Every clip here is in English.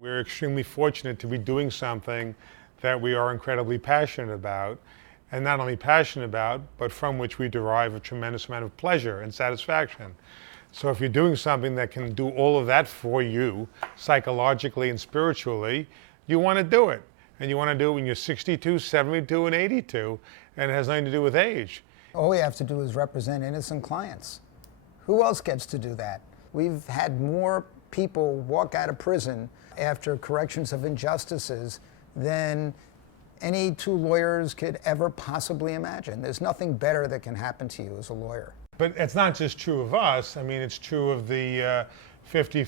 We're extremely fortunate to be doing something that we are incredibly passionate about, and not only passionate about, but from which we derive a tremendous amount of pleasure and satisfaction. So if you're doing something that can do all of that for you, psychologically and spiritually, you want to do it. And you want to do it when you're 62, 72, and 82, and it has nothing to do with age. All we have to do is represent innocent clients. Who else gets to do that? We've had more people walk out of prison after corrections of injustices than any two lawyers could ever possibly imagine. There's nothing better that can happen to you as a lawyer. But it's not just true of us. I mean, it's true of the 50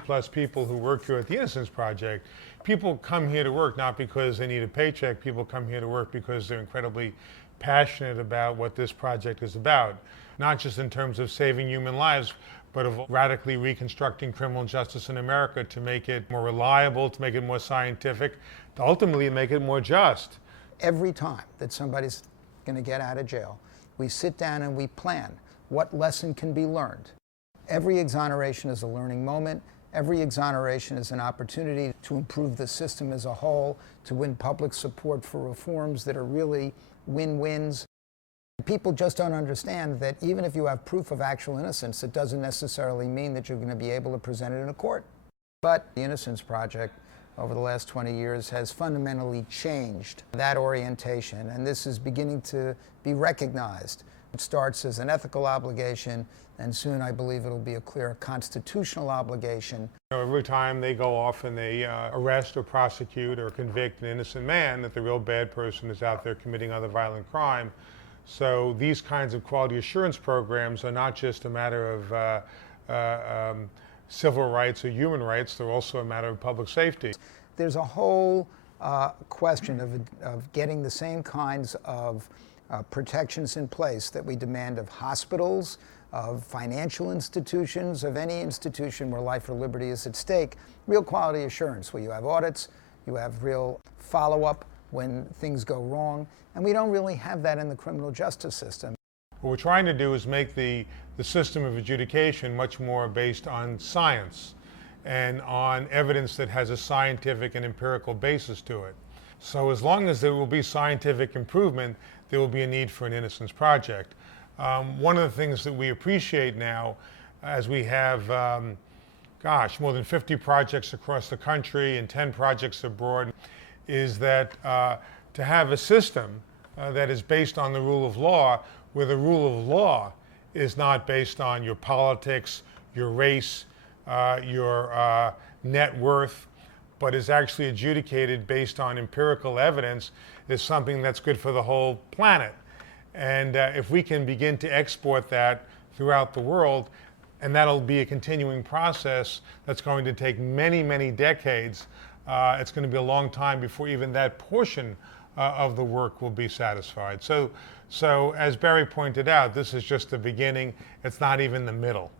plus people who work here at the Innocence Project. People come here to work not because they need a paycheck. People come here to work because they're incredibly passionate about what this project is about. Not just in terms of saving human lives, but of radically reconstructing criminal justice in America to make it more reliable, to make it more scientific, to ultimately make it more just. Every time that somebody's going to get out of jail, we sit down and we plan what lesson can be learned. Every exoneration is a learning moment. Every exoneration is an opportunity to improve the system as a whole, to win public support for reforms that are really win-wins. People just don't understand that even if you have proof of actual innocence, it doesn't necessarily mean that you're going to be able to present it in a court. But the Innocence Project over the last 20 years has fundamentally changed that orientation, and this is beginning to be recognized. It starts as an ethical obligation, and soon I believe it'll be a clear constitutional obligation. Every time they go off and they arrest or prosecute or convict an innocent man, that the real bad person is out there committing other violent crime. So these kinds of quality assurance programs are not just a matter of civil rights or human rights, they're also a matter of public safety. There's a whole question of getting the same kinds of protections in place that we demand of hospitals, of financial institutions, of any institution where life or liberty is at stake. Real quality assurance, where you have audits, you have real follow-up when things go wrong, and we don't really have that in the criminal justice system. What we're trying to do is make the system of adjudication much more based on science and on evidence that has a scientific and empirical basis to it. So as long as there will be scientific improvement, there will be a need for an Innocence Project. One of the things that we appreciate now, as we have, more than 50 projects across the country and 10 projects abroad, is that to have a system that is based on the rule of law, where the rule of law is not based on your politics, your race, your net worth, but is actually adjudicated based on empirical evidence, is something that's good for the whole planet. And if we can begin to export that throughout the world, and that'll be a continuing process that's going to take many, many decades. It's going to be a long time before even that portion of the work will be satisfied. So as Barry pointed out, this is just the beginning. It's not even the middle.